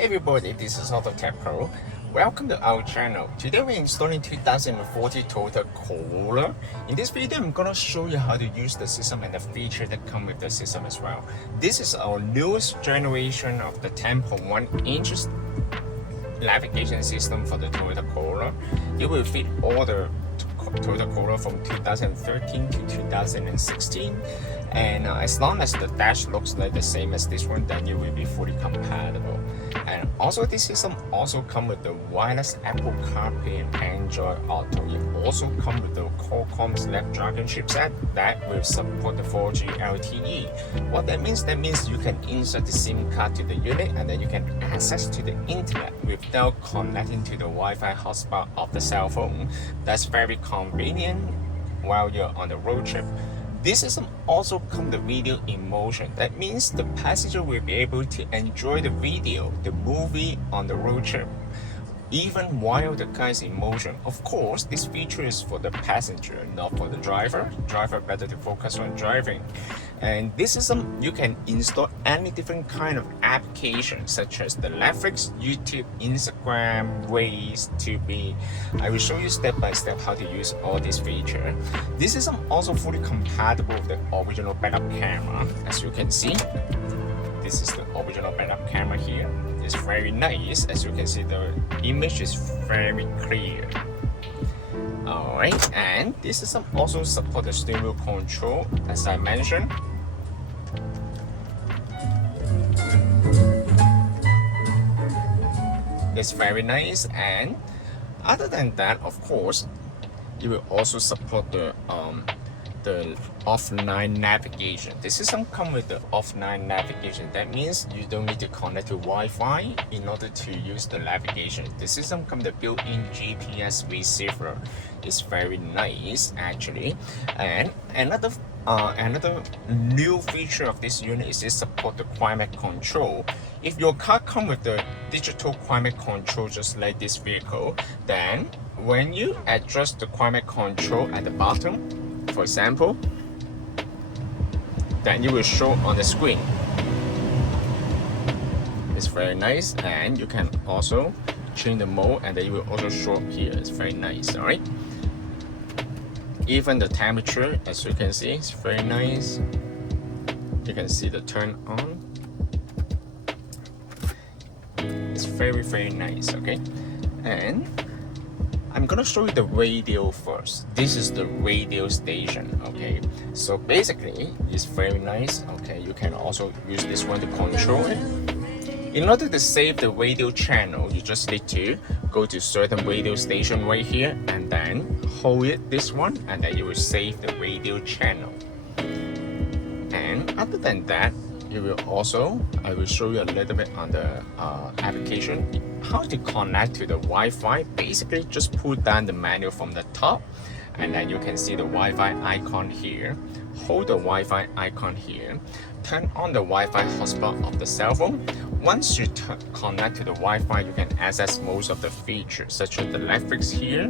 everybody, this is AutoTecPro. Welcome to our channel. Today we're installing 2040 Toyota Corolla. In this video, I'm gonna show you how to use the system and the feature that come with the system as well. This is our newest generation of the 10.1 inches navigation system for the Toyota Corolla. It will fit all the Toyota Corolla from 2013 to 2016, and as long as the dash looks like the same as this one, then it will be fully compatible. And also this system also comes with the wireless Apple CarPlay and Android Auto. It also comes with the Qualcomm Snapdragon chipset that will support the 4G LTE. What that means you can insert the SIM card to the unit and then you can access to the internet without connecting to the Wi-Fi hotspot of the cell phone. That's very convenient while you're on the road trip. This system also comes with video in motion. That means the passenger will be able to enjoy the video, the movie on the road trip, even while the car is in motion. Of course, this feature is for the passenger, not for the driver. Driver better to focus on driving. And this system, you can install any different kind of applications such as the Netflix, YouTube, Instagram, Waze, Tubi. I will show you step by step how to use all these features. This system also fully compatible with the original backup camera. As you can see, this is the original backup camera here. It's very nice. As you can see, the image is very clear. Alright, and this system also supports the steering wheel control, as I mentioned. It's very nice, and other than that, of course, it will also support the offline navigation. The system comes with the offline navigation. That means you don't need to connect to Wi-Fi in order to use the navigation. The system comes with the built-in GPS receiver. It's very nice actually. And another new feature of this unit is it support the climate control. If your car comes with the digital climate control just like this vehicle, then when you adjust the climate control at the bottom, for example, then you will show on the screen. It's very nice, and you can also change the mode and then you will also show up here. It's very nice. All right, even the temperature, as you can see, it's very nice. You can see the turn on. It's very nice. Okay, and I'm gonna show you the radio first. This is the radio station. Okay, so basically it's very nice. Okay, you can also use this one to control it. In order to save the radio channel, you just need to go to certain radio station right here and then hold it, this one, and then you will save the radio channel. And other than that, you will also, I will show you a little bit on the application how to connect to the Wi-Fi. Basically, just pull down the menu from the top, and then you can see the Wi-Fi icon here. Hold the Wi-Fi icon here. Turn on the Wi-Fi hotspot of the cell phone. Once you connect to the Wi-Fi, you can access most of the features, such as the Netflix here.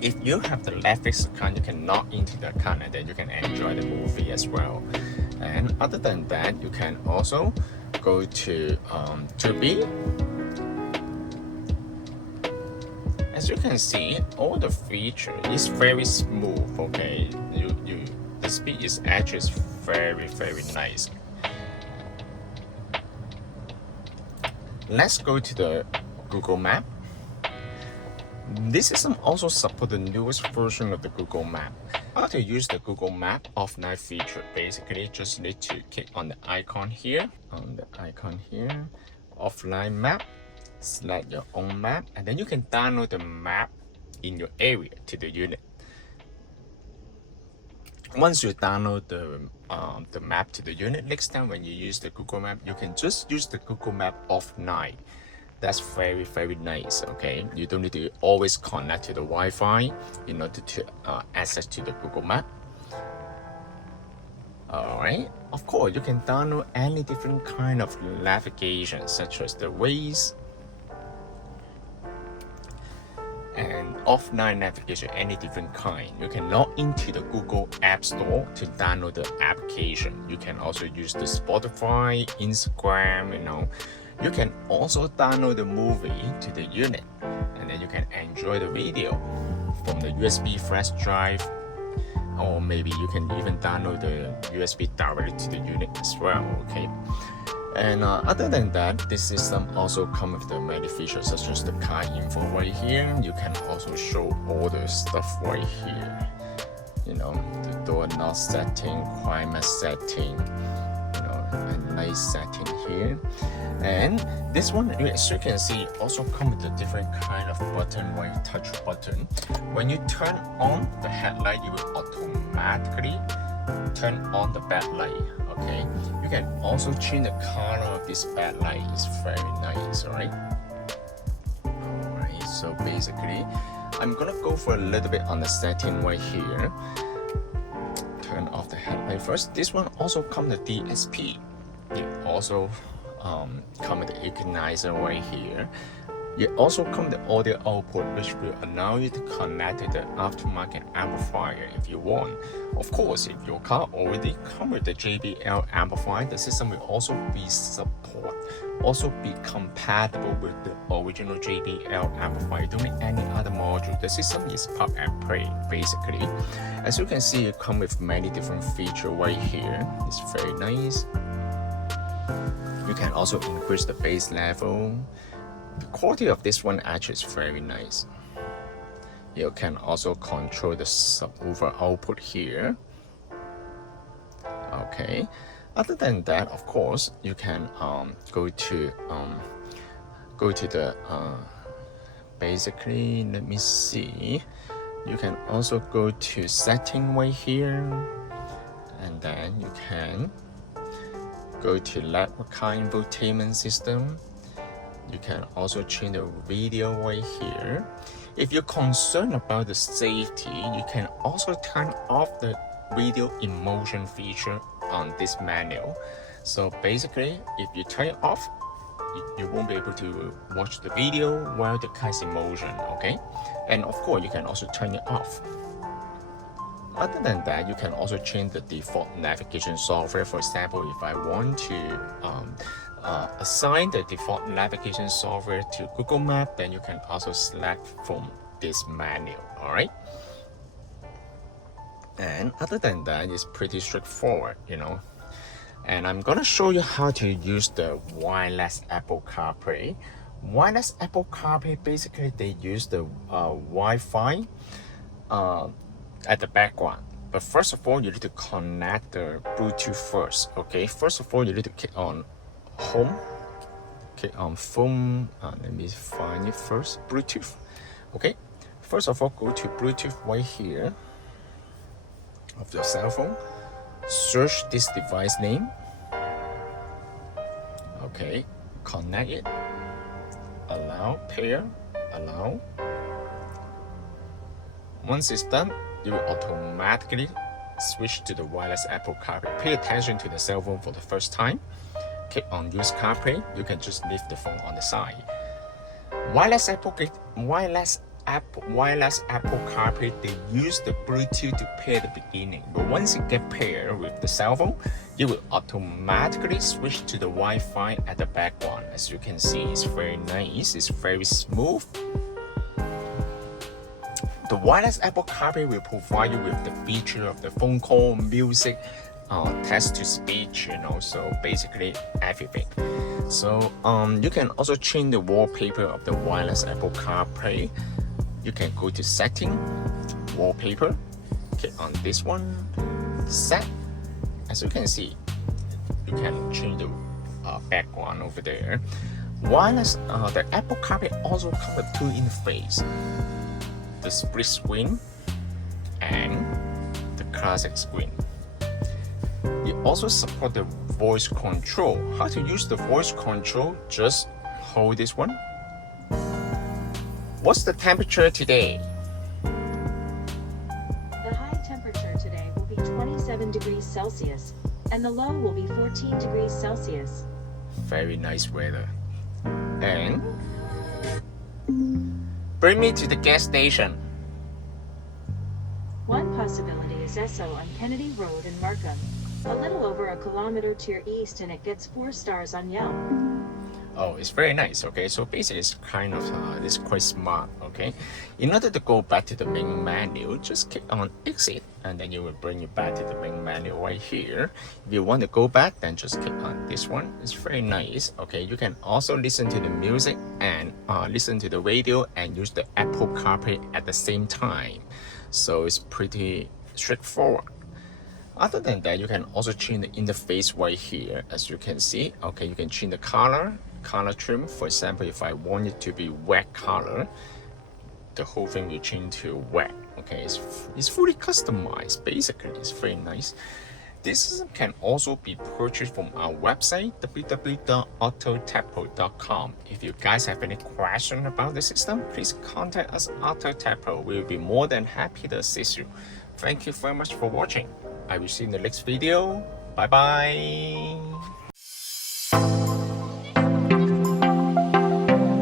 If you have the Netflix account, you can log into the account and then you can enjoy the movie as well. And other than that, you can also go to Tubi. As you can see, all the feature is very smooth. Okay, the speed is actually very nice. Let's go to the Google Map. This system also supports the newest version of the Google Map. How to use the Google Map offline feature? Basically, just need to click on the icon here, offline map, select your own map, and then you can download the map in your area to the unit. Once you download the map to the unit, next time when you use the Google Map, you can just use the Google Map offline. That's very nice. Okay, you don't need to always connect to the Wi-Fi in order to access to the Google Map. Alright, of course you can download any different kind of navigation such as the Waze and offline navigation, any different kind. You can log into the Google App Store to download the application. You can also use the Spotify, Instagram, You can also download the movie to the unit, and then you can enjoy the video from the USB flash drive, or maybe you can even download the USB directly to the unit as well, okay? And other than that, this system also comes with the many features such as the car info right here. You can also show all the stuff right here. You know, the door knob setting, climate setting, you know, a nice setting here. And this one, as you can see, also comes with a different kind of button, right? Touch button. When you turn on the headlight, it will automatically turn on the backlight. Okay, you can also change the color of this backlight. It's very nice, alright? Alright, so basically, I'm gonna go for a little bit on the setting right here. Turn off the headlight first. This one also comes with DSP. It also comes with the equalizer right here. It also comes with the audio output, which will allow you to connect to the aftermarket amplifier if you want. Of course, if your car already comes with the JBL amplifier, the system will also be compatible with the original JBL amplifier. You don't need any other module. The system is plug and play, basically. As you can see, it comes with many different features right here. It's very nice. You can also increase the bass level. The quality of this one actually is very nice. You can also control the subwoofer output here. Okay. Other than that, of course, you can go to the basically, let me see. You can also go to setting right here, and then you can go to LED car infotainment system. You can also change the video right here. If you're concerned about the safety, you can also turn off the video in motion feature on this manual. So basically, if you turn it off, you won't be able to watch the video while the car is in motion, okay? And of course, you can also turn it off. Other than that, you can also change the default navigation software. For example, if I want to assign the default navigation software to Google Maps, then you can also select from this menu, alright? And other than that, it's pretty straightforward, you know. And I'm gonna show you how to use the wireless Apple CarPlay. Wireless Apple CarPlay, basically they use the Wi-Fi at the background. But first of all, you need to connect the Bluetooth first, okay? First of all, you need to click on home, click on phone. Let me find it first. Bluetooth, okay? First of all, go to Bluetooth right here of your cell phone. Search this device name. Okay, connect it. Allow, pair, allow. Once it's done, you will automatically switch to the wireless Apple CarPlay. Pay attention to the cell phone for the first time. Click on Use CarPlay. You can just leave the phone on the side. Wireless Apple CarPlay, they use the Bluetooth to pair the beginning. But once it gets paired with the cell phone, you will automatically switch to the Wi-Fi at the background. As you can see, it's very nice. It's very smooth. The wireless Apple CarPlay will provide you with the feature of the phone call, music, text-to-speech, you know, so basically everything. So you can also change the wallpaper of the wireless Apple CarPlay. You can go to Setting, Wallpaper, click on this one, Set. As you can see, you can change the background over there. Wireless, the Apple CarPlay also comes with two interfaces: the split screen and the classic screen. It also supports the voice control. How to use the voice control? Just hold this one. What's the temperature today? The high temperature today will be 27 degrees Celsius, and the low will be 14 degrees Celsius. Very nice weather. And bring me to the gas station. One possibility is Esso on Kennedy Road in Markham, a little over a kilometer to your east, and it gets 4 stars on Yelp. Oh, it's very nice. Okay, so basically it's kind of it's quite smart. Okay, in order to go back to the main menu, just click on exit and then you will bring you back to the main menu right here. If you want to go back, then just click on this one. It's very nice. Okay, you can also listen to the music and listen to the radio and use the Apple CarPlay at the same time. So it's pretty straightforward. Other than that, you can also change the interface right here, as you can see. Okay, you can change the color trim. For example, if I want it to be wet color, the whole thing will change to wet. Okay, it's fully customized. Basically, it's very nice. This system can also be purchased from our website, www.AutoTecPro.com. If you guys have any question about the system, please contact us at AutoTecPro. We will be more than happy to assist you. Thank you very much for watching. I will see you in the next video. Bye bye.